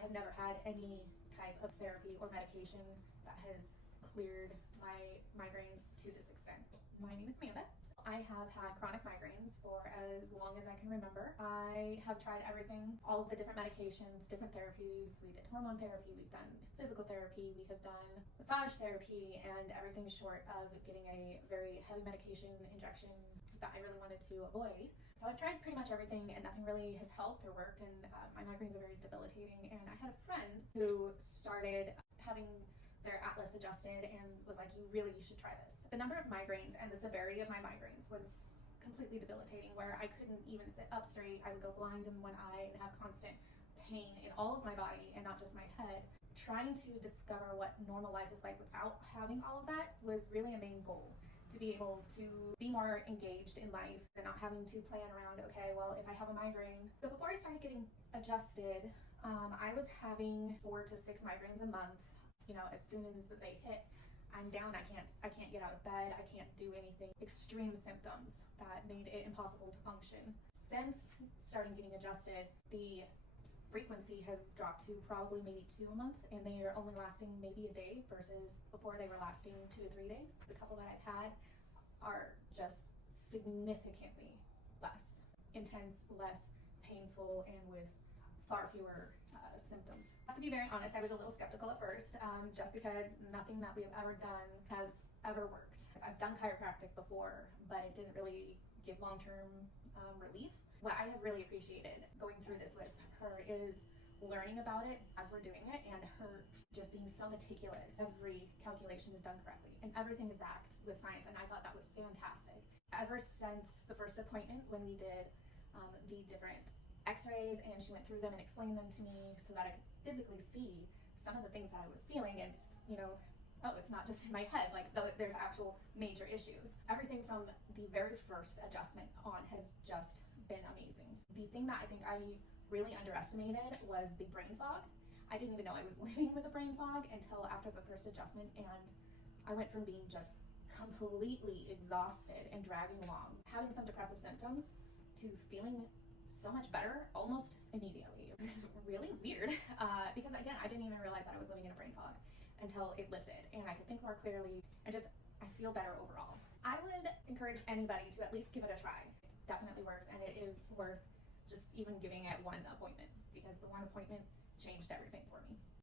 have never had any type of therapy or medication that has cleared my migraines to this extent. My name is Amanda. I have had chronic migraines for as long as I can remember. I have tried everything, all of the different medications, different therapies. We did hormone therapy, we've done physical therapy, we have done massage therapy, and everything short of getting a very heavy medication injection that I really wanted to avoid. So I've tried pretty much everything and nothing really has helped or worked, and my migraines are very debilitating. And I had a friend who started having their atlas adjusted and was like, you should try this. The number of migraines and the severity of my migraines was completely debilitating, where I couldn't even sit up straight. I would go blind in one eye and have constant pain in all of my body and not just my head. Trying to discover what normal life is like without having all of that was really a main goal. To be able to be more engaged in life and not having to plan around, okay, well, if I have a migraine. So before I started getting adjusted, I was having 4 to 6 migraines a month. You know, as soon as they hit, I'm down. I can't get out of bed. I can't do anything. Extreme symptoms that made it impossible to function. Since starting getting adjusted, the frequency has dropped to probably maybe 2 a month, and they are only lasting maybe a day versus before they were lasting 2 to 3 days. The couple that I've had are just significantly less intense, less painful, and with far fewer symptoms. I have to be very honest, I was a little skeptical at first, just because nothing that we have ever done has ever worked. I've done chiropractic before, but it didn't really give long-term relief. What I have really appreciated going through this with her is learning about it as we're doing it, and her just being so meticulous. Every calculation is done correctly and everything is backed with science, and I thought that was fantastic. Ever since the first appointment, when we did the different x-rays and she went through them and explained them to me so that I could physically see some of the things that I was feeling, and oh, it's not just in my head, like there's actual major issues. Everything from the very first adjustment on has just been amazing. The thing that I think I really underestimated was the brain fog. I didn't even know I was living with a brain fog until after the first adjustment, and I went from being just completely exhausted and dragging along, having some depressive symptoms, to feeling so much better almost immediately. It was really weird because again, I didn't even realize that I was living in a brain fog until it lifted and I could think more clearly, and I feel better overall. I would encourage anybody to at least give it a try. It definitely works, and it is worth just even giving it one appointment, because the one appointment changed everything for me.